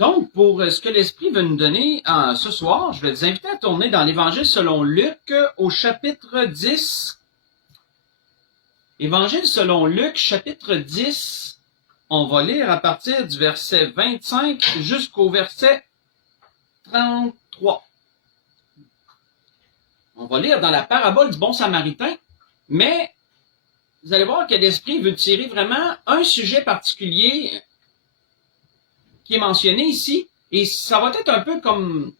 Donc, pour ce que l'Esprit veut nous donner ce soir, je vais vous inviter à tourner dans l'Évangile selon Luc au chapitre 10. Évangile selon Luc, chapitre 10. On va lire à partir du verset 25 jusqu'au verset 33. On va lire dans la parabole du bon samaritain, mais vous allez voir que l'Esprit veut tirer vraiment un sujet particulier qui est mentionné ici, et ça va être un peu comme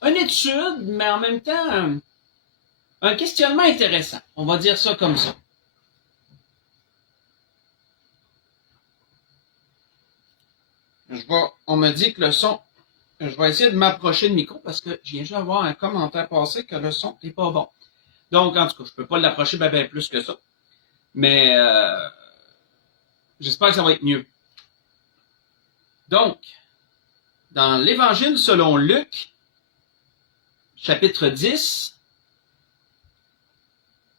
une étude, mais en même temps un questionnement intéressant. On va dire ça comme ça. On me dit que le son, je vais essayer de m'approcher du micro parce que je viens juste d'avoir un commentaire passé que le son n'est pas bon. Donc, en tout cas, je peux pas l'approcher bien plus que ça. Mais j'espère que ça va être mieux. Donc, dans l'Évangile selon Luc, chapitre 10,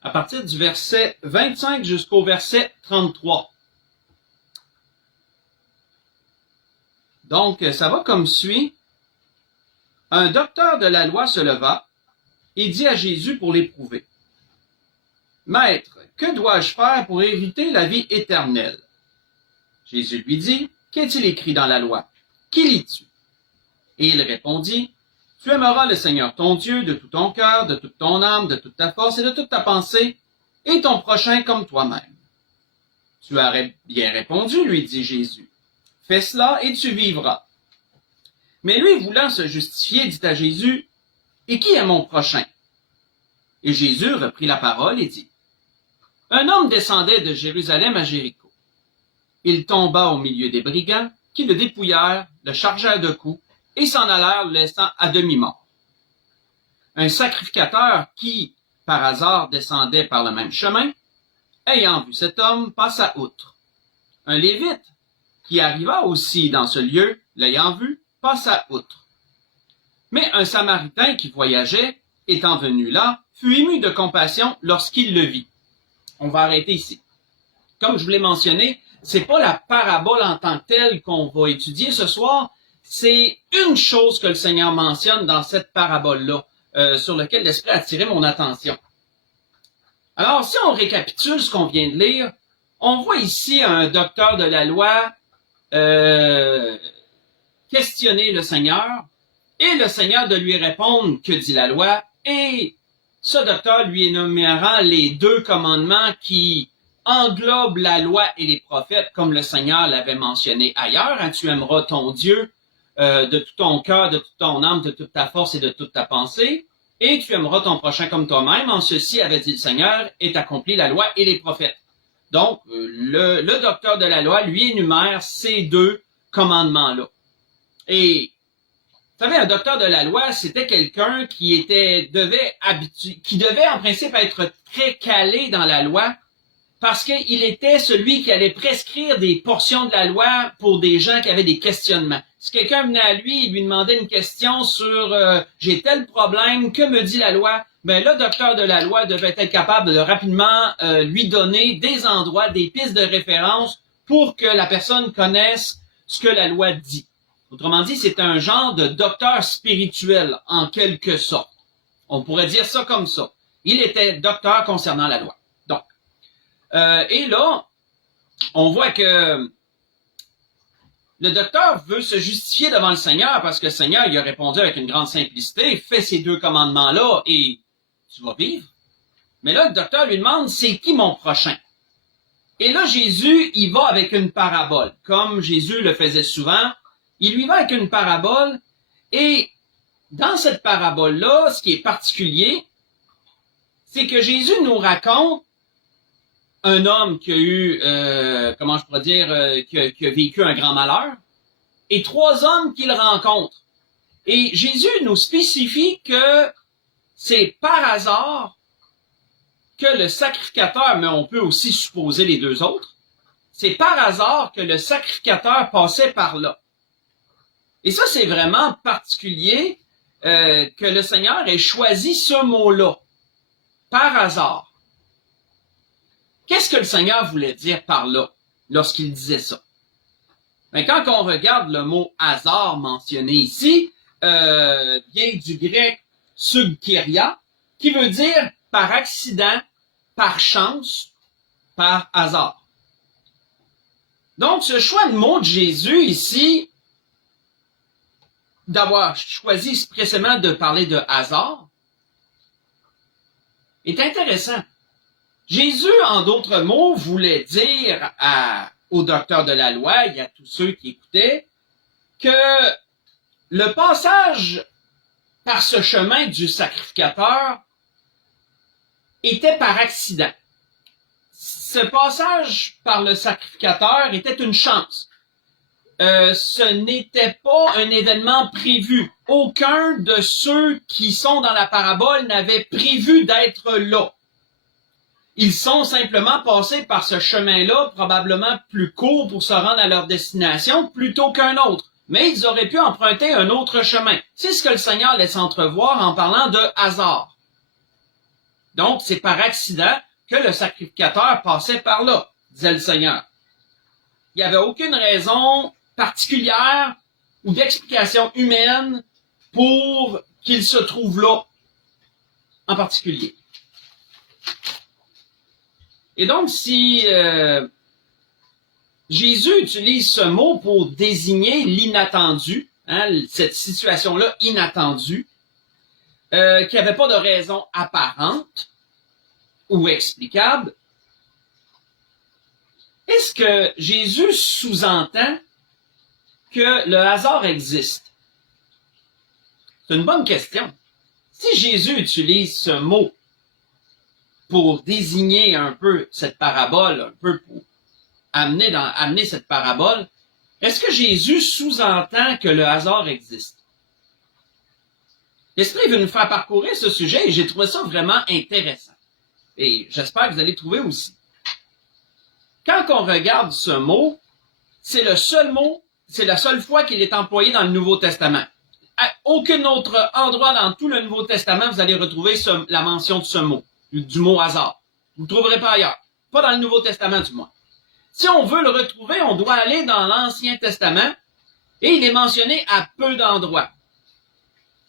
à partir du verset 25 jusqu'au verset 33. Donc, ça va comme suit. Un docteur de la loi se leva et dit à Jésus pour l'éprouver. « Maître, que dois-je faire pour hériter la vie éternelle? » Jésus lui dit, « Qu'est-il écrit dans la loi? Qui lis-tu? » Et il répondit, « Tu aimeras le Seigneur ton Dieu de tout ton cœur, de toute ton âme, de toute ta force et de toute ta pensée, et ton prochain comme toi-même. » « Tu as bien répondu, lui dit Jésus. Fais cela et tu vivras. » Mais lui, voulant se justifier, dit à Jésus, « Et qui est mon prochain? » Et Jésus reprit la parole et dit, « Un homme descendait de Jérusalem à Jéricho. Il tomba au milieu des brigands, qui le dépouillèrent, le chargèrent de coups, et s'en allèrent, le laissant à demi-mort. Un sacrificateur qui, par hasard, descendait par le même chemin, ayant vu cet homme, passa outre. Un Lévite, qui arriva aussi dans ce lieu, l'ayant vu, passa outre. Mais un Samaritain qui voyageait, étant venu là, fut ému de compassion lorsqu'il le vit. On va arrêter ici. Comme je vous l'ai mentionné, c'est pas la parabole en tant que telle qu'on va étudier ce soir, c'est une chose que le Seigneur mentionne dans cette parabole-là, sur laquelle l'Esprit a attiré mon attention. Alors, si on récapitule ce qu'on vient de lire, on voit ici un docteur de la loi questionner le Seigneur, et le Seigneur de lui répondre que dit la loi, et ce docteur lui énumérant les 2 commandements qui englobent la loi et les prophètes, comme le Seigneur l'avait mentionné ailleurs, hein, tu aimeras ton Dieu de tout ton cœur, de toute ton âme, de toute ta force et de toute ta pensée, et tu aimeras ton prochain comme toi-même. En ceci, avait dit le Seigneur, est accomplie la loi et les prophètes. Donc, le docteur de la loi lui énumère ces 2 commandements-là. Et, vous savez, un docteur de la loi, c'était quelqu'un qui devait en principe être très calé dans la loi, parce qu'il était celui qui allait prescrire des portions de la loi pour des gens qui avaient des questionnements. Si quelqu'un venait à lui et lui demandait une question sur j'ai tel problème, que me dit la loi? Ben le docteur de la loi devait être capable de rapidement lui donner des endroits, des pistes de référence pour que la personne connaisse ce que la loi dit. Autrement dit, c'est un genre de docteur spirituel, en quelque sorte. On pourrait dire ça comme ça. Il était docteur concernant la loi. Donc, et là, on voit que le docteur veut se justifier devant le Seigneur parce que le Seigneur il a répondu avec une grande simplicité, fais ces 2 commandements-là et tu vas vivre. Mais là, le docteur lui demande, c'est qui mon prochain? Et là, Jésus, il va avec une parabole. Comme Jésus le faisait souvent, il lui va avec une parabole et dans cette parabole-là, ce qui est particulier, c'est que Jésus nous raconte un homme qui a eu, qui a vécu un grand malheur, et 3 hommes qu'il rencontre. Et Jésus nous spécifie que c'est par hasard que le sacrificateur, mais on peut aussi supposer les 2 autres, c'est par hasard que le sacrificateur passait par là. Et ça, c'est vraiment particulier que le Seigneur ait choisi ce mot-là, par hasard. Qu'est-ce que le Seigneur voulait dire par là, lorsqu'il disait ça? Mais quand on regarde le mot hasard mentionné ici, vient du grec subkyria, qui veut dire par accident, par chance, par hasard. Donc, ce choix de mot de Jésus ici, d'avoir choisi expressément de parler de hasard, est intéressant. Jésus, en d'autres mots, voulait dire aux docteurs de la loi et à tous ceux qui écoutaient que le passage par ce chemin du sacrificateur était par accident. Ce passage par le sacrificateur était une chance. Ce n'était pas un événement prévu. Aucun de ceux qui sont dans la parabole n'avait prévu d'être là. Ils sont simplement passés par ce chemin-là, probablement plus court pour se rendre à leur destination, plutôt qu'un autre. Mais ils auraient pu emprunter un autre chemin. C'est ce que le Seigneur laisse entrevoir en parlant de hasard. Donc, c'est par accident que le sacrificateur passait par là, disait le Seigneur. Il n'y avait aucune raison particulière ou d'explication humaine pour qu'il se trouve là en particulier. Et donc, si Jésus utilise ce mot pour désigner l'inattendu, cette situation-là inattendue, qui n'avait pas de raison apparente ou explicable, est-ce que Jésus sous-entend que le hasard existe? C'est une bonne question. Si Jésus utilise ce mot pour désigner un peu cette parabole, un peu pour amener cette parabole, est-ce que Jésus sous-entend que le hasard existe? L'Esprit veut nous faire parcourir ce sujet et j'ai trouvé ça vraiment intéressant. Et j'espère que vous allez trouver aussi. Quand on regarde ce mot, c'est le seul mot, c'est la seule fois qu'il est employé dans le Nouveau Testament. À aucun autre endroit dans tout le Nouveau Testament, vous allez retrouver la mention de ce mot, du mot hasard. Vous ne le trouverez pas ailleurs. Pas dans le Nouveau Testament, du moins. Si on veut le retrouver, on doit aller dans l'Ancien Testament et il est mentionné à peu d'endroits.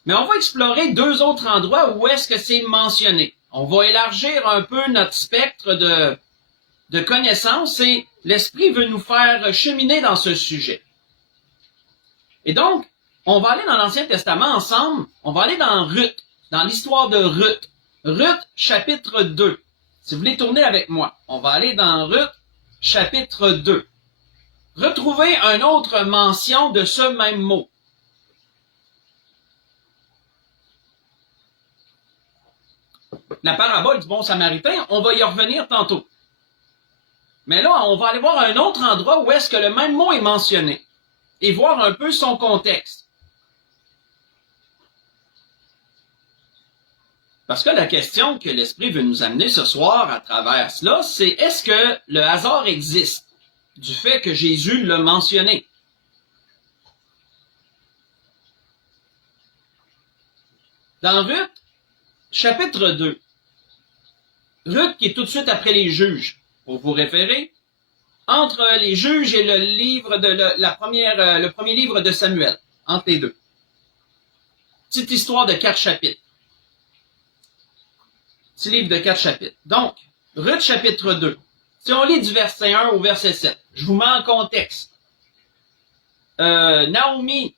Mais on va explorer 2 autres endroits où est-ce que c'est mentionné. On va élargir un peu notre spectre de connaissances et l'Esprit veut nous faire cheminer dans ce sujet. Et donc, on va aller dans l'Ancien Testament ensemble, on va aller dans Ruth, dans l'histoire de Ruth. Ruth, chapitre 2. Si vous voulez tourner avec moi, on va aller dans Ruth, chapitre 2. Retrouvez une autre mention de ce même mot. La parabole du bon samaritain, on va y revenir tantôt. Mais là, on va aller voir un autre endroit où est-ce que le même mot est mentionné et voir un peu son contexte. Parce que la question que l'Esprit veut nous amener ce soir à travers cela, c'est est-ce que le hasard existe du fait que Jésus l'a mentionné? Dans Ruth, chapitre 2, Ruth qui est tout de suite après les juges, pour vous référer, entre les juges et le livre de le premier livre de Samuel, entre les deux. Petite histoire de 4 chapitres. Petit livre de 4 chapitres. Donc, Ruth chapitre 2. Si on lit du verset 1 au verset 7, je vous mets en contexte. Naomi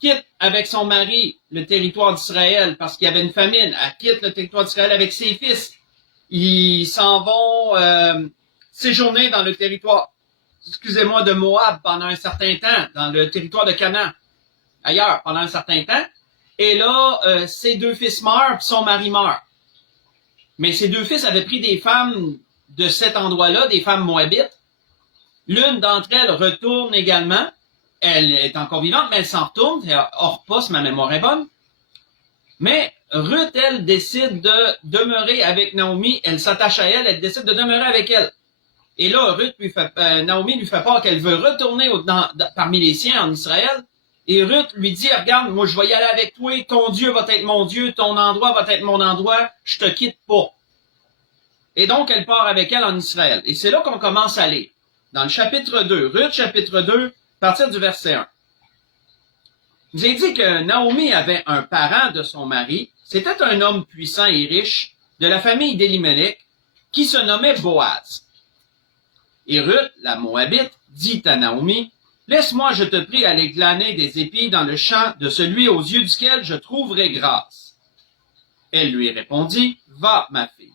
quitte avec son mari le territoire d'Israël parce qu'il y avait une famine. Elle quitte le territoire d'Israël avec ses fils. Ils s'en vont séjourner dans le territoire, de Moab pendant un certain temps, dans le territoire de Canaan, ailleurs, pendant un certain temps. Et là, ses 2 fils meurent, puis son mari meurt. Mais ses 2 fils avaient pris des femmes de cet endroit-là, des femmes moabites. L'une d'entre elles retourne également. Elle est encore vivante, mais elle s'en retourne. Orpa, si ma mémoire est bonne. Mais Ruth, elle, décide de demeurer avec Naomi. Elle s'attache à elle, elle décide de demeurer avec elle. Et là, Naomi lui fait part qu'elle veut retourner parmi les siens en Israël. Et Ruth lui dit, regarde, moi je vais y aller avec toi, ton Dieu va être mon Dieu, ton endroit va être mon endroit, je te quitte pas. Et donc, elle part avec elle en Israël. Et c'est là qu'on commence à lire. dans le chapitre 2, Ruth chapitre 2, à partir du verset 1. Il nous est dit que Naomi avait un parent de son mari. C'était un homme puissant et riche de la famille d'Élimélec qui se nommait Boaz. Et Ruth, la Moabite, dit à Naomi, « Laisse-moi, je te prie, aller glaner des épis dans le champ de celui aux yeux duquel je trouverai grâce. » Elle lui répondit, « Va, ma fille. »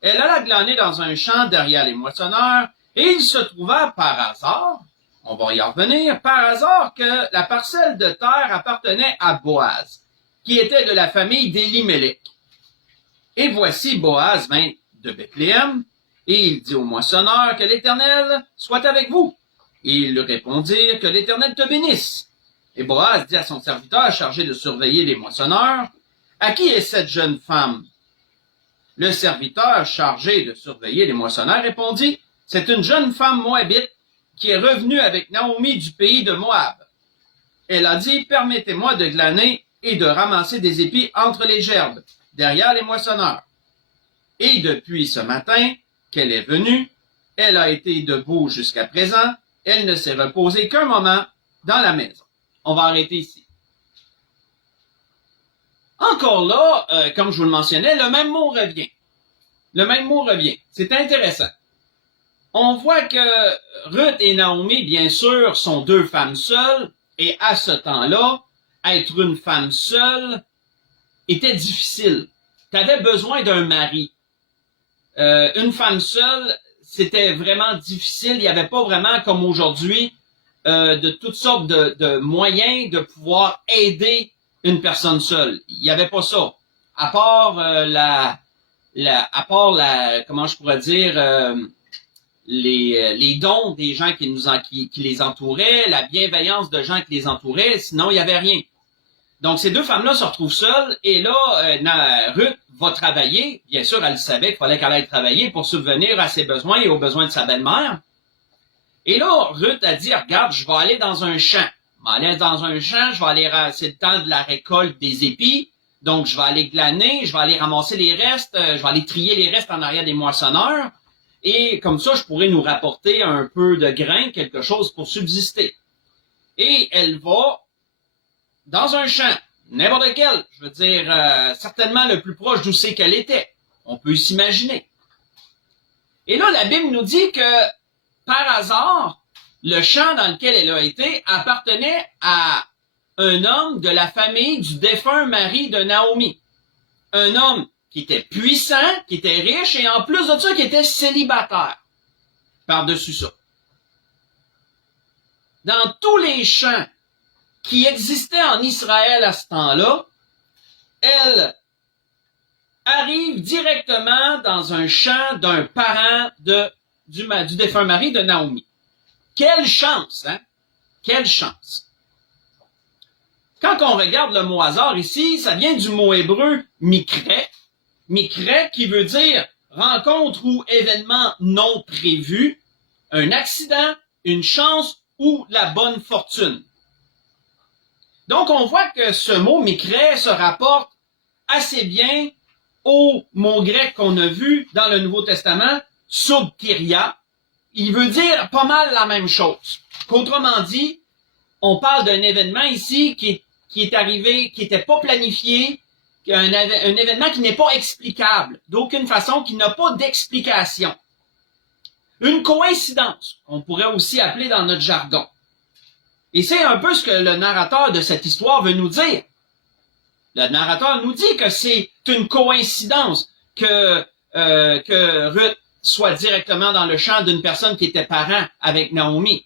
Elle alla glaner dans un champ derrière les moissonneurs, et il se trouva par hasard, on va y revenir, par hasard que la parcelle de terre appartenait à Boaz, qui était de la famille d'Élimélec. Et voici Boaz vint de Bethléem, et il dit au moissonneur, « Que l'Éternel soit avec vous. » Et ils lui répondirent, « Que l'Éternel te bénisse. » Et Boaz dit à son serviteur chargé de surveiller les moissonneurs, « À qui est cette jeune femme? » Le serviteur chargé de surveiller les moissonneurs répondit, « C'est une jeune femme moabite qui est revenue avec Naomi du pays de Moab. Elle a dit, permettez-moi de glaner et de ramasser des épis entre les gerbes, derrière les moissonneurs. Et depuis ce matin qu'elle est venue, elle a été debout jusqu'à présent, elle ne s'est reposée qu'un moment dans la maison. » On va arrêter ici. Encore là, comme je vous le mentionnais, le même mot revient. Le même mot revient. C'est intéressant. On voit que Ruth et Naomi, bien sûr, sont deux femmes seules, et à ce temps-là, être une femme seule était difficile. Tu avais besoin d'un mari. Une femme seule, c'était vraiment difficile. Il n'y avait pas vraiment, comme aujourd'hui, de toutes sortes de moyens de pouvoir aider une personne seule. Il n'y avait pas ça. À part comment je pourrais dire, les dons des gens qui les entouraient, la bienveillance de gens qui les entouraient, sinon il n'y avait rien. Donc ces deux femmes-là se retrouvent seules, et là, Ruth va travailler. Bien sûr, elle savait qu'il fallait qu'elle aille travailler pour subvenir à ses besoins et aux besoins de sa belle-mère. Et là, Ruth a dit, regarde, je vais aller dans un champ. Je vais aller dans un champ, je vais aller, c'est le temps de la récolte des épis, donc je vais aller glaner, je vais aller ramasser les restes, je vais aller trier les restes en arrière des moissonneurs, et comme ça, je pourrais nous rapporter un peu de grain, quelque chose pour subsister. Et elle va dans un champ, n'importe lequel, je veux dire, certainement le plus proche d'où c'est qu'elle était. On peut s'imaginer. Et là, la Bible nous dit que, par hasard, le champ dans lequel elle a été appartenait à un homme de la famille du défunt mari de Naomi. Un homme qui était puissant, qui était riche, et en plus de ça, qui était célibataire. Par-dessus ça. Dans tous les champs qui existaient en Israël à ce temps-là, elle arrive directement dans un champ d'un parent du défunt mari de Naomi. Quelle chance, hein? Quelle chance. Quand on regarde le mot hasard ici, ça vient du mot hébreu mikre. Mikre qui veut dire rencontre ou événement non prévu, un accident, une chance ou la bonne fortune. Donc on voit que ce mot mikre se rapporte assez bien au mot grec qu'on a vu dans le Nouveau Testament, subkiria. Il veut dire pas mal la même chose. Qu'autrement dit, on parle d'un événement ici qui est arrivé, qui n'était pas planifié, un événement qui n'est pas explicable, d'aucune façon, qui n'a pas d'explication. Une coïncidence, qu'on pourrait aussi appeler dans notre jargon. Et c'est un peu ce que le narrateur de cette histoire veut nous dire. Le narrateur nous dit que c'est une coïncidence que Ruth soit directement dans le champ d'une personne qui était parent avec Naomi.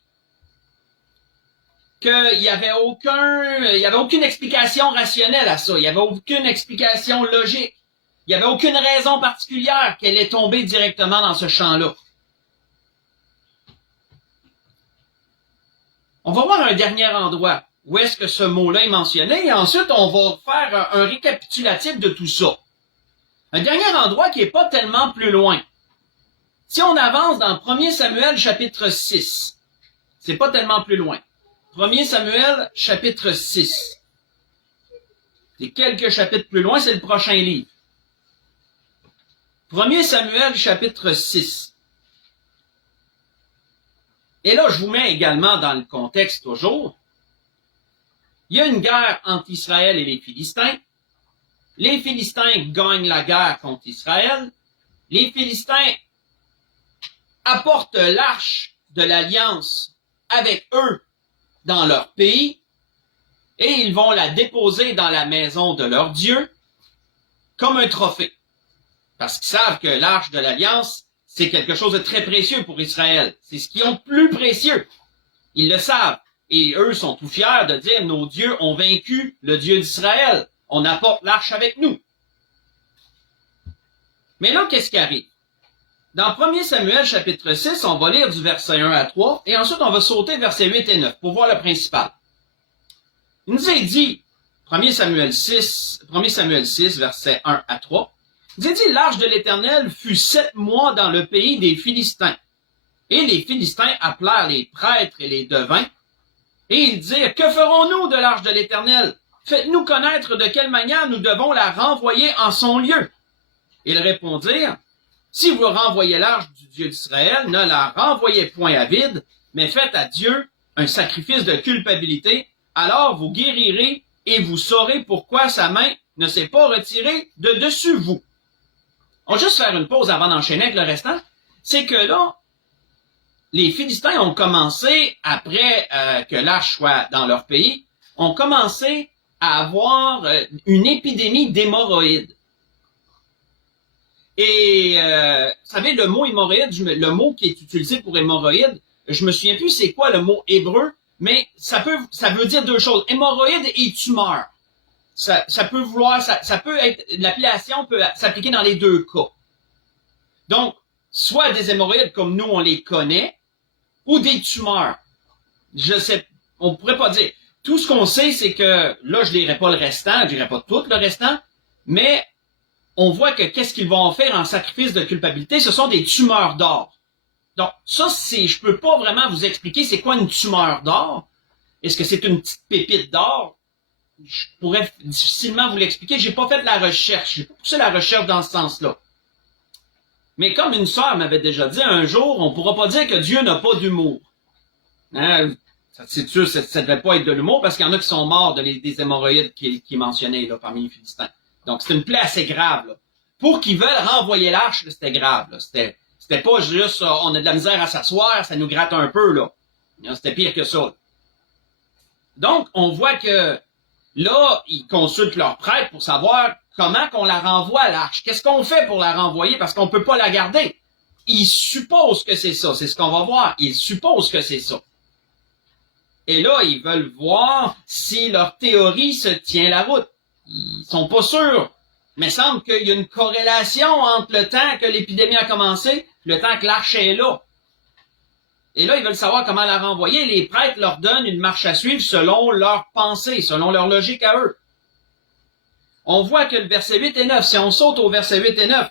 Qu'il y avait aucune explication rationnelle à ça. Il y avait aucune explication logique. Il y avait aucune raison particulière qu'elle est tombée directement dans ce champ-là. On va voir un dernier endroit où est-ce que ce mot-là est mentionné, et ensuite on va faire un récapitulatif de tout ça. Un dernier endroit qui est pas tellement plus loin. Si on avance dans 1 Samuel chapitre 6, c'est pas tellement plus loin. 1 Samuel chapitre 6. C'est quelques chapitres plus loin, c'est le prochain livre. 1 Samuel chapitre 6. Et là, je vous mets également dans le contexte toujours. Il y a une guerre entre Israël et les Philistins. Les Philistins gagnent la guerre contre Israël. Les Philistins apportent l'arche de l'Alliance avec eux dans leur pays et ils vont la déposer dans la maison de leur Dieu comme un trophée. Parce qu'ils savent que l'arche de l'Alliance, c'est quelque chose de très précieux pour Israël. C'est ce qu'ils ont de plus précieux. Ils le savent. Et eux sont tout fiers de dire, nos dieux ont vaincu le Dieu d'Israël. On apporte l'arche avec nous. Mais là, qu'est-ce qui arrive? Dans 1 Samuel chapitre 6, on va lire du verset 1 à 3, et ensuite on va sauter versets 8 et 9 pour voir le principal. Il nous est dit, 1 Samuel 6, versets 1 à 3, il nous est dit, l'arche de l'Éternel fut 7 mois dans le pays des Philistins. Et les Philistins appelèrent les prêtres et les devins, et ils dirent, que ferons-nous de l'arche de l'Éternel? Faites-nous connaître de quelle manière nous devons la renvoyer en son lieu. Ils répondirent, si vous renvoyez l'arche du Dieu d'Israël, ne la renvoyez point à vide, mais faites à Dieu un sacrifice de culpabilité, alors vous guérirez et vous saurez pourquoi sa main ne s'est pas retirée de dessus vous. On va juste faire une pause avant d'enchaîner avec le restant. C'est que là, les Philistins ont commencé, après que l'arche soit dans leur pays, ont commencé à avoir une épidémie d'hémorroïdes. Et, vous savez, le mot hémorroïde, le mot qui est utilisé pour hémorroïde, je me souviens plus c'est quoi le mot hébreu, mais ça veut dire deux choses. Hémorroïde et tumeur. Ça peut vouloir, ça peut être, l'appellation peut s'appliquer dans les deux cas. Donc, soit des hémorroïdes comme nous on les connaît, ou des tumeurs. Je sais, on pourrait pas dire. Tout ce qu'on sait, c'est que, là, je lirai pas le restant, je dirai pas tout le restant, mais on voit que qu'est-ce qu'ils vont faire en sacrifice de culpabilité, ce sont des tumeurs d'or. Donc, ça, je peux pas vraiment vous expliquer c'est quoi une tumeur d'or. Est-ce que c'est une petite pépite d'or? Je pourrais difficilement vous l'expliquer. J'ai pas fait de la recherche. J'ai pas poussé la recherche dans ce sens-là. Mais comme une sœur m'avait déjà dit un jour, on pourra pas dire que Dieu n'a pas d'humour. Hein? C'est sûr, ça devait pas être de l'humour parce qu'il y en a qui sont morts des hémorroïdes qui mentionnaient là, parmi les Philistins. Donc, c'est une plaie assez grave. Là. Pour qu'ils veulent renvoyer l'arche, c'était grave. Là. C'était pas juste, on a de la misère à s'asseoir, ça nous gratte un peu. Là. C'était pire que ça. Donc, on voit que là, ils consultent leurs prêtres pour savoir comment qu'on la renvoie à l'arche. Qu'est-ce qu'on fait pour la renvoyer? Parce qu'on peut pas la garder. Ils supposent que c'est ça. C'est ce qu'on va voir. Ils supposent que c'est ça. Et là, ils veulent voir si leur théorie se tient la route. Ils sont pas sûrs. Mais il semble qu'il y a une corrélation entre le temps que l'épidémie a commencé et le temps que l'arche est là. Et là, ils veulent savoir comment la renvoyer. Les prêtres leur donnent une marche à suivre selon leur pensée, selon leur logique à eux. On voit que le verset 8 et 9, si on saute au verset 8 et 9,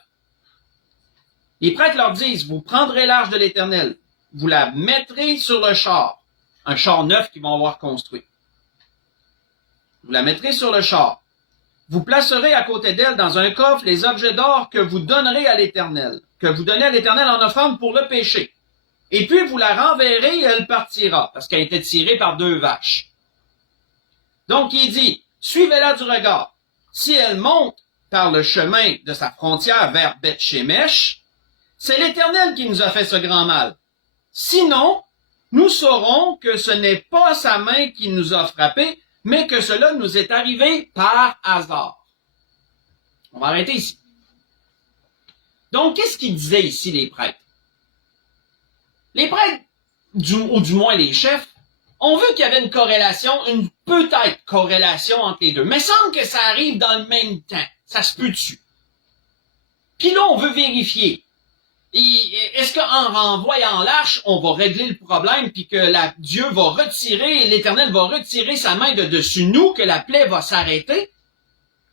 les prêtres leur disent, vous prendrez l'arche de l'Éternel, vous la mettrez sur le char, un char neuf qu'ils vont avoir construit. Vous la mettrez sur le char. Vous placerez à côté d'elle dans un coffre les objets d'or que vous donnerez à l'Éternel, que vous donnez à l'Éternel en offrande pour le péché. Et puis vous la renverrez et elle partira, parce qu'elle était tirée par 2 vaches. Donc il dit, suivez-la du regard. Si elle monte par le chemin de sa frontière vers Beth-Shemesh, c'est l'Éternel qui nous a fait ce grand mal. Sinon, nous saurons que ce n'est pas sa main qui nous a frappés, mais que cela nous est arrivé par hasard. On va arrêter ici. Donc, qu'est-ce qu'ils disaient ici, les prêtres? Les prêtres, ou du moins les chefs, ont vu qu'il y avait une corrélation, une peut-être corrélation entre les deux. Mais semble que ça arrive dans le même temps. Ça se peut dessus. Puis là, on veut vérifier. Est-ce qu'en renvoyant l'arche, on va régler le problème, puis que Dieu va retirer, l'Éternel va retirer sa main de dessus nous, que la plaie va s'arrêter?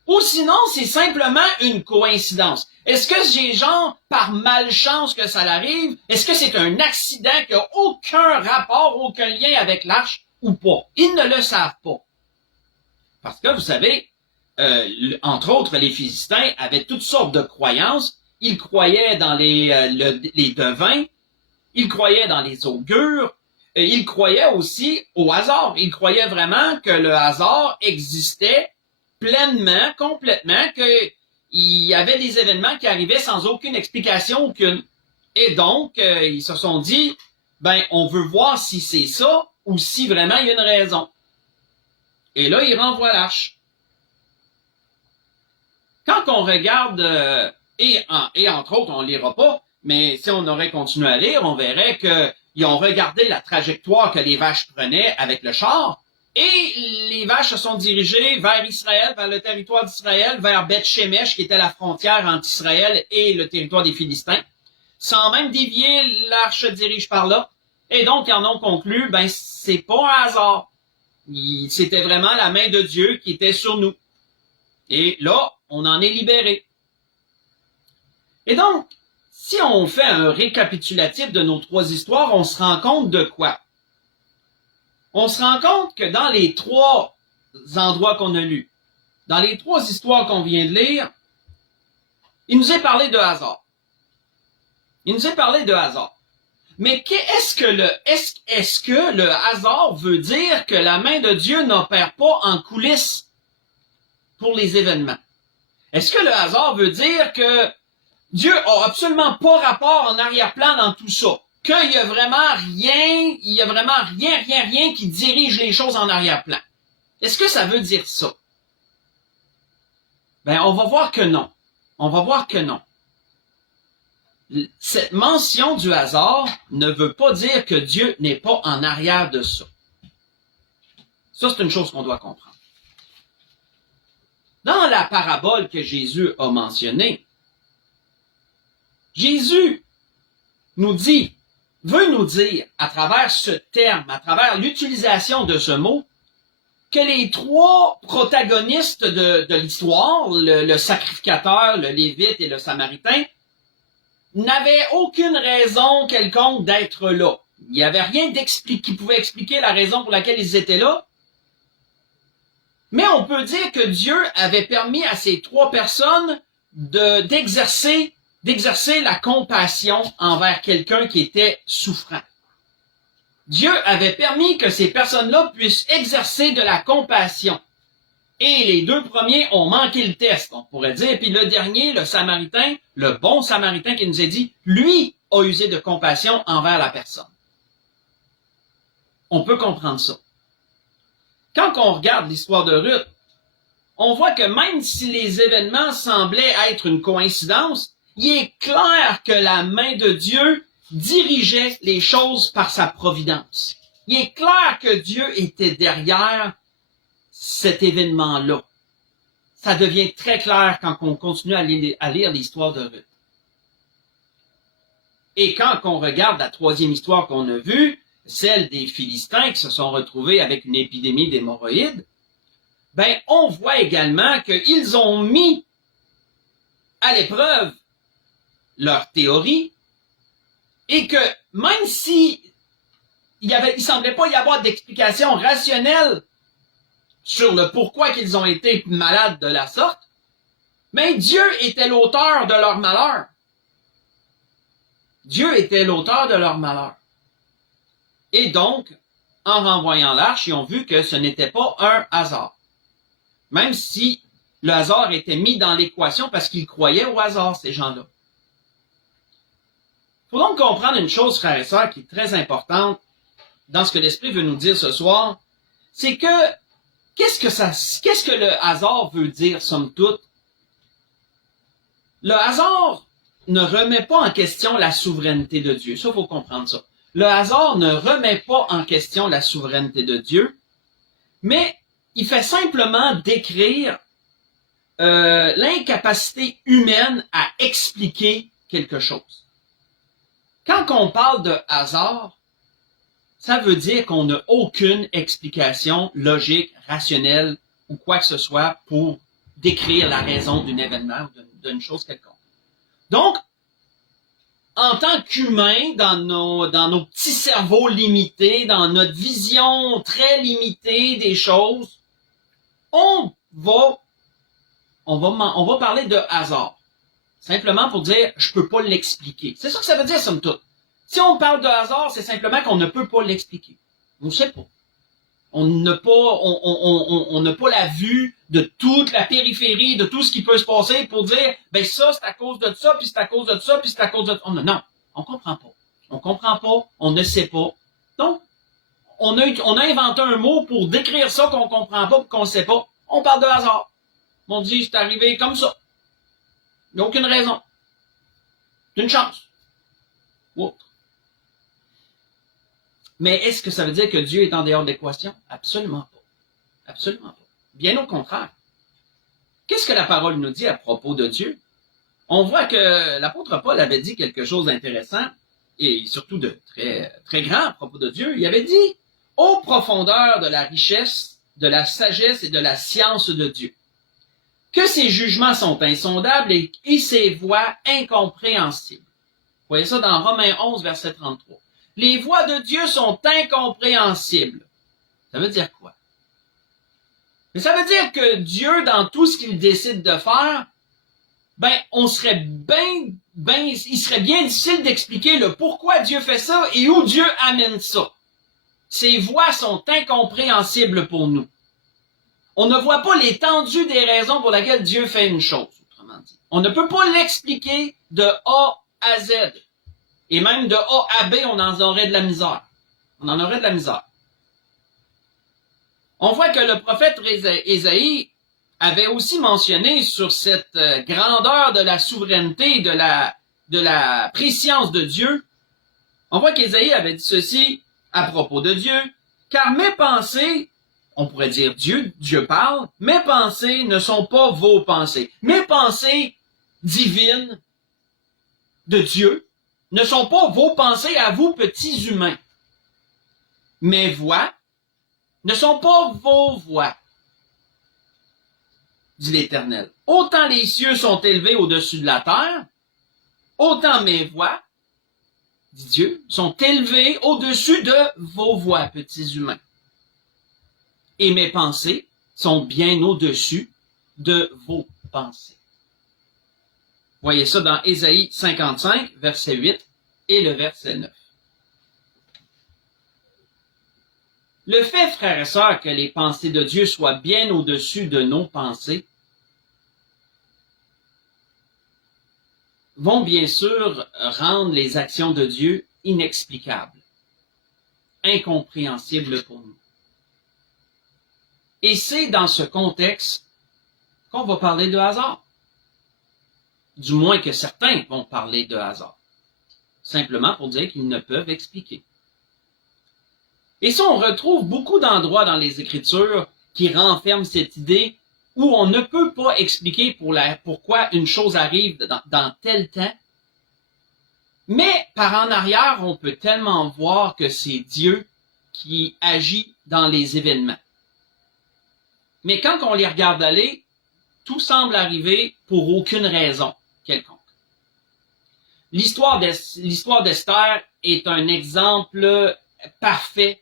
Ou sinon, c'est simplement une coïncidence. Est-ce que c'est genre par malchance que ça l'arrive? Est-ce que c'est un accident qui n'a aucun rapport, aucun lien avec l'arche ou pas? Ils ne le savent pas. Parce que, vous savez, entre autres, les Philistins avaient toutes sortes de croyances. Ils croyaient dans les devins, ils croyaient dans les augures, il croyait aussi au hasard. Il croyait vraiment que le hasard existait pleinement, complètement, qu'il y avait des événements qui arrivaient sans aucune explication aucune. Et donc, ils se sont dit, on veut voir si c'est ça ou si vraiment il y a une raison. Et là, il renvoie l'arche. Quand on regarde, et entre autres, on ne lira pas, mais si on aurait continué à lire, on verrait qu'ils ont regardé la trajectoire que les vaches prenaient avec le char, et les vaches se sont dirigées vers Israël, vers le territoire d'Israël, vers Beth-Shemesh, qui était la frontière entre Israël et le territoire des Philistins. Sans même dévier, l'arche se dirige par là. Et donc, ils en ont conclu, c'est pas un hasard. C'était vraiment la main de Dieu qui était sur nous. Et là, on en est libéré. Et donc, si on fait un récapitulatif de nos trois histoires, on se rend compte de quoi? On se rend compte que dans les trois endroits qu'on a lus, dans les trois histoires qu'on vient de lire, il nous est parlé de hasard. Il nous est parlé de hasard. Mais est-ce que le hasard veut dire que la main de Dieu n'opère pas en coulisses pour les événements? Est-ce que le hasard veut dire que Dieu a absolument pas rapport en arrière-plan dans tout ça? Qu'il y a vraiment rien qui dirige les choses en arrière-plan? Est-ce que ça veut dire ça? On va voir que non. On va voir que non. Cette mention du hasard ne veut pas dire que Dieu n'est pas en arrière de ça. Ça, c'est une chose qu'on doit comprendre. Dans la parabole que Jésus a mentionnée, Jésus veut nous dire, à travers ce terme, à travers l'utilisation de ce mot, que les trois protagonistes de l'histoire, le sacrificateur, le lévite et le samaritain, n'avaient aucune raison quelconque d'être là. Il n'y avait rien qui pouvait expliquer la raison pour laquelle ils étaient là. Mais on peut dire que Dieu avait permis à ces trois personnes d'exercer la compassion envers quelqu'un qui était souffrant. Dieu avait permis que ces personnes-là puissent exercer de la compassion. Et les deux premiers ont manqué le test, on pourrait dire. Puis le dernier, le Samaritain, le bon Samaritain qui nous a dit, lui a usé de compassion envers la personne. On peut comprendre ça. Quand on regarde l'histoire de Ruth, on voit que même si les événements semblaient être une coïncidence, il est clair que la main de Dieu dirigeait les choses par sa providence. Il est clair que Dieu était derrière cet événement-là. Ça devient très clair quand on continue à lire l'histoire de Ruth. Et quand on regarde la troisième histoire qu'on a vue, celle des Philistins qui se sont retrouvés avec une épidémie d'hémorroïdes, on voit également qu'ils ont mis à l'épreuve leur théorie et que même si il semblait pas y avoir d'explication rationnelle sur le pourquoi qu'ils ont été malades de la sorte, mais Dieu était l'auteur de leur malheur. Dieu était l'auteur de leur malheur. Et donc, en renvoyant l'arche, ils ont vu que ce n'était pas un hasard. Même si le hasard était mis dans l'équation parce qu'ils croyaient au hasard, ces gens-là. Il faut donc comprendre une chose, frères et sœurs, qui est très importante dans ce que l'Esprit veut nous dire ce soir, c'est que qu'est-ce que le hasard veut dire, somme toute? Le hasard ne remet pas en question la souveraineté de Dieu. Ça, il faut comprendre ça. Le hasard ne remet pas en question la souveraineté de Dieu, mais il fait simplement décrire l'incapacité humaine à expliquer quelque chose. Quand on parle de hasard, ça veut dire qu'on n'a aucune explication logique, rationnelle ou quoi que ce soit pour décrire la raison d'un événement ou d'une chose quelconque. Donc, en tant qu'humains, dans nos petits cerveaux limités, dans notre vision très limitée des choses, on va parler de hasard. Simplement pour dire, je peux pas l'expliquer. C'est ça que ça veut dire, somme toute. Si on parle de hasard, c'est simplement qu'on ne peut pas l'expliquer. On ne sait pas. On n'a pas la vue de toute la périphérie, de tout ce qui peut se passer pour dire, ben ça, c'est à cause de ça, puis c'est à cause de ça, puis c'est à cause de ça. Non, on comprend pas. On comprend pas, on ne sait pas. Donc, on a inventé un mot pour décrire ça qu'on comprend pas, qu'on ne sait pas. On parle de hasard. On dit, c'est arrivé comme ça. Il n'y a aucune raison. C'est une chance. Autre. Mais est-ce que ça veut dire que Dieu est en dehors d'équation? Absolument pas. Absolument pas. Bien au contraire. Qu'est-ce que la parole nous dit à propos de Dieu? On voit que l'apôtre Paul avait dit quelque chose d'intéressant et surtout de très, très grand à propos de Dieu. Il avait dit, ô profondeur de la richesse, de la sagesse et de la science de Dieu, que ses jugements sont insondables et ses voies incompréhensibles. Vous voyez ça dans Romains 11, verset 33. Les voies de Dieu sont incompréhensibles. Ça veut dire quoi? Mais ça veut dire que Dieu, dans tout ce qu'il décide de faire, ben, il serait bien difficile d'expliquer le pourquoi Dieu fait ça et où Dieu amène ça. Ces voies sont incompréhensibles pour nous. On ne voit pas l'étendue des raisons pour lesquelles Dieu fait une chose, autrement dit. On ne peut pas l'expliquer de A à Z. Et même de A à B, on en aurait de la misère. On en aurait de la misère. On voit que le prophète Ésaïe avait aussi mentionné sur cette grandeur de la souveraineté, de la préscience de Dieu. On voit qu'Ésaïe avait dit ceci à propos de Dieu. Car mes pensées, on pourrait dire Dieu parle, mes pensées ne sont pas vos pensées. Mes pensées divines de Dieu ne sont pas vos pensées à vous, petits humains. Mes voix ne sont pas vos voix, dit l'Éternel. Autant les cieux sont élevés au-dessus de la terre, autant mes voix, dit Dieu, sont élevées au-dessus de vos voix, petits humains. Et mes pensées sont bien au-dessus de vos pensées. Voyez ça dans Ésaïe 55, verset 8 et le verset 9. Le fait, frères et sœurs, que les pensées de Dieu soient bien au-dessus de nos pensées vont bien sûr rendre les actions de Dieu inexplicables, incompréhensibles pour nous. Et c'est dans ce contexte qu'on va parler de hasard. Du moins que certains vont parler de hasard. Simplement pour dire qu'ils ne peuvent expliquer. Et ça, on retrouve beaucoup d'endroits dans les Écritures qui renferment cette idée où on ne peut pas expliquer pourquoi une chose arrive dans tel temps. Mais par en arrière, on peut tellement voir que c'est Dieu qui agit dans les événements. Mais quand on les regarde aller, tout semble arriver pour aucune raison quelconque. L'histoire d'Esther est un exemple parfait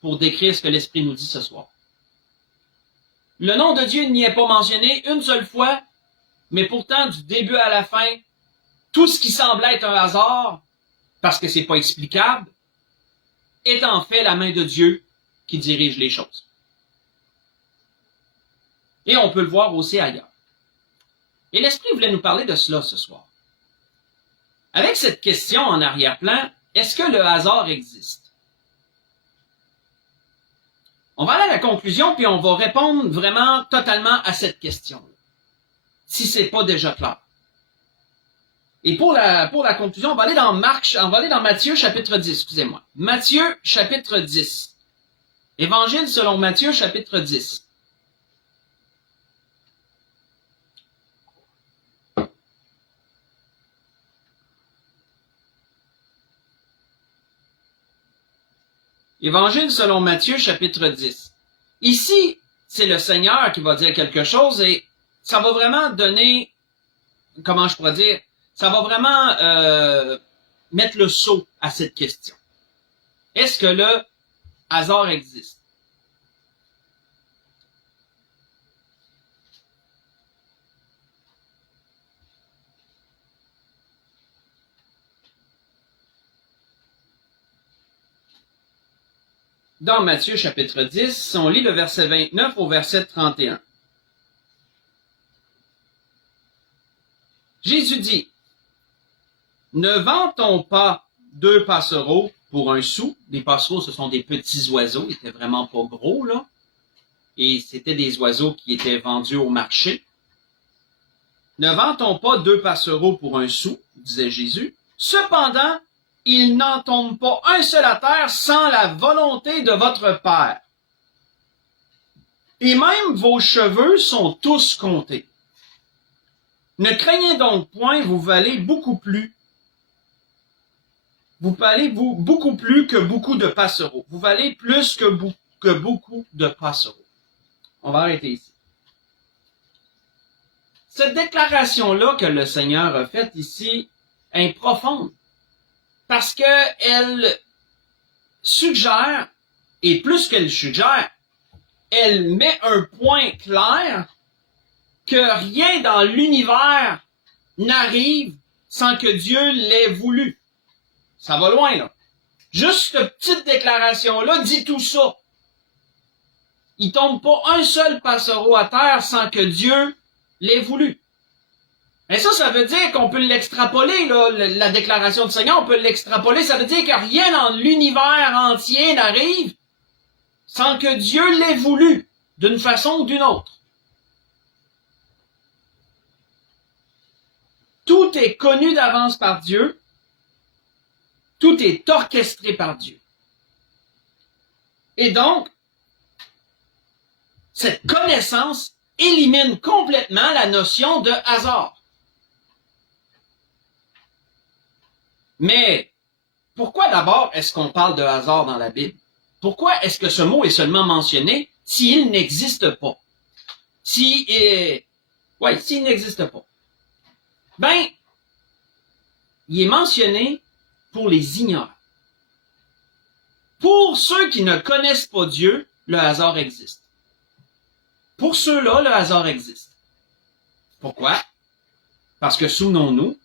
pour décrire ce que l'Esprit nous dit ce soir. Le nom de Dieu n'y est pas mentionné une seule fois, mais pourtant, du début à la fin, tout ce qui semble être un hasard, parce que c'est pas explicable, est en fait la main de Dieu qui dirige les choses. Et on peut le voir aussi ailleurs. Et l'Esprit voulait nous parler de cela ce soir. Avec cette question en arrière-plan, est-ce que le hasard existe? On va aller à la conclusion, puis on va répondre vraiment totalement à cette question-là, si c'est pas déjà clair. Et pour la conclusion, on va aller dans Matthieu chapitre 10, excusez-moi. Matthieu chapitre 10. Évangile selon Matthieu chapitre 10. Évangile selon Matthieu, chapitre 10. Ici, c'est le Seigneur qui va dire quelque chose et ça va vraiment donner, comment je pourrais dire, ça va vraiment mettre le sceau à cette question. Est-ce que le hasard existe? dans Matthieu chapitre 10, on lit le verset 29 au verset 31. Jésus dit, « Ne vend-on pas 2 passereaux pour 1 sou? » Les passereaux, ce sont des petits oiseaux, ils étaient vraiment pas gros, là. Et c'était des oiseaux qui étaient vendus au marché. « Ne vend-on pas 2 passereaux pour 1 sou? » disait Jésus. « Cependant, il n'en tombe pas un seul à terre sans la volonté de votre Père. Et même vos cheveux sont tous comptés. Ne craignez donc point, vous valez beaucoup plus. Vous valez beaucoup plus que beaucoup de passereaux. Vous valez plus que beaucoup de passereaux. » On va arrêter ici. Cette déclaration-là que le Seigneur a faite ici est profonde. Parce qu'elle suggère, et plus qu'elle suggère, elle met un point clair que rien dans l'univers n'arrive sans que Dieu l'ait voulu. Ça va loin, là. Juste cette petite déclaration-là dit tout ça. Il tombe pas un seul passereau à terre sans que Dieu l'ait voulu. Et ça veut dire qu'on peut l'extrapoler, là, la déclaration du Seigneur, on peut l'extrapoler. Ça veut dire que rien dans l'univers entier n'arrive sans que Dieu l'ait voulu, d'une façon ou d'une autre. Tout est connu d'avance par Dieu. Tout est orchestré par Dieu. Et donc, cette connaissance élimine complètement la notion de hasard. Mais pourquoi d'abord est-ce qu'on parle de hasard dans la Bible? Pourquoi est-ce que ce mot est seulement mentionné s'il n'existe pas? S'il n'existe pas. Ben, il est mentionné pour les ignorants. Pour ceux qui ne connaissent pas Dieu, le hasard existe. Pour ceux-là, le hasard existe. Pourquoi? Parce que souvenons-nous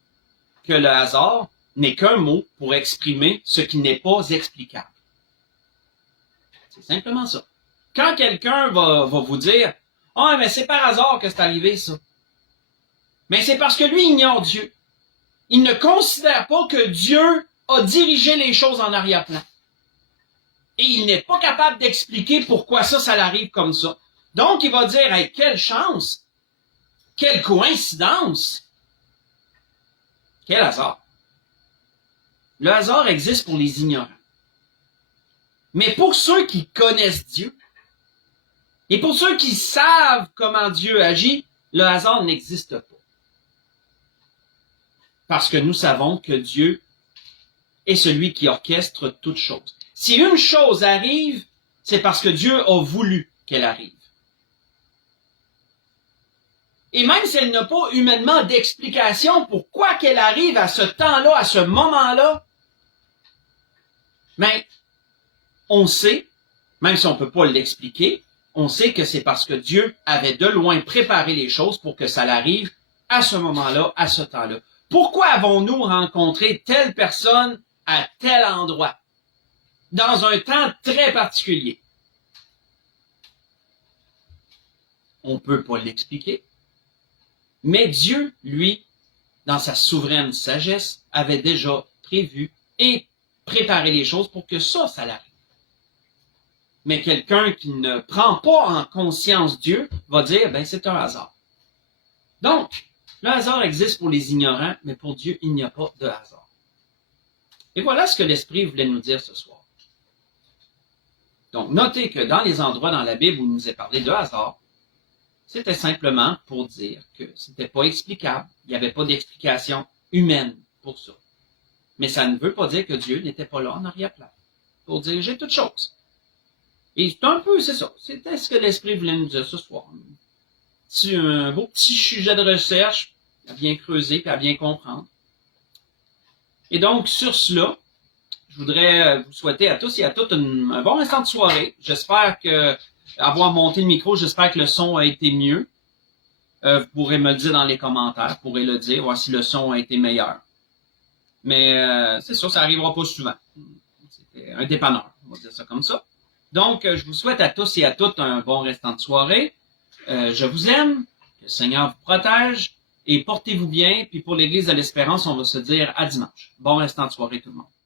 que le hasard n'est qu'un mot pour exprimer ce qui n'est pas explicable. C'est simplement ça. Quand quelqu'un va vous dire « Ah, mais c'est par hasard que c'est arrivé, ça. » Mais c'est parce que lui ignore Dieu. Il ne considère pas que Dieu a dirigé les choses en arrière-plan. Et il n'est pas capable d'expliquer pourquoi ça l'arrive comme ça. Donc, il va dire, hey, quelle chance, quelle coïncidence, quel hasard. Le hasard existe pour les ignorants. Mais pour ceux qui connaissent Dieu, et pour ceux qui savent comment Dieu agit, le hasard n'existe pas. Parce que nous savons que Dieu est celui qui orchestre toutes choses. Si une chose arrive, c'est parce que Dieu a voulu qu'elle arrive. Et même si elle n'a pas humainement d'explication pourquoi qu'elle arrive à ce temps-là, à ce moment-là, mais on sait, même si on ne peut pas l'expliquer, on sait que c'est parce que Dieu avait de loin préparé les choses pour que ça l'arrive à ce moment-là, à ce temps-là. Pourquoi avons-nous rencontré telle personne à tel endroit, dans un temps très particulier? On ne peut pas l'expliquer. Mais Dieu, lui, dans sa souveraine sagesse, avait déjà prévu et préparé les choses pour que ça l'arrive. Mais quelqu'un qui ne prend pas en conscience Dieu va dire, ben c'est un hasard. Donc, le hasard existe pour les ignorants, mais pour Dieu, il n'y a pas de hasard. Et voilà ce que l'Esprit voulait nous dire ce soir. Donc, notez que dans les endroits dans la Bible où il nous est parlé de hasard, c'était simplement pour dire que c'était pas explicable. Il n'y avait pas d'explication humaine pour ça. Mais ça ne veut pas dire que Dieu n'était pas là en arrière-plan pour diriger toutes choses. Et c'est un peu, c'est ça. C'était ce que l'Esprit voulait nous dire ce soir. Un beau petit sujet de recherche à bien creuser et à bien comprendre. Et donc, sur cela, je voudrais vous souhaiter à tous et à toutes un bon instant de soirée. J'espère que avoir monté le micro, j'espère que le son a été mieux. Vous pourrez me le dire dans les commentaires, vous pourrez le dire, voir si le son a été meilleur. Mais c'est sûr, ça n'arrivera pas souvent. C'était un dépanneur, on va dire ça comme ça. Donc, je vous souhaite à tous et à toutes un bon restant de soirée. Je vous aime, que le Seigneur vous protège et portez-vous bien. Puis pour l'Église de l'Espérance, on va se dire à dimanche. Bon restant de soirée tout le monde.